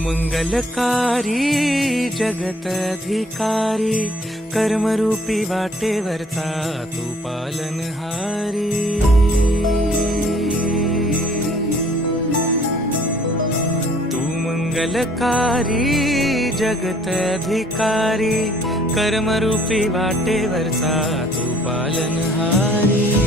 मंगलकारी जगत अधिकारी कर्मरूपी वाटेवरचा तू पालनहारी। तू मंगलकारी जगत अधिकारी कर्मरूपी वाटेवरचा तू पालनहारी।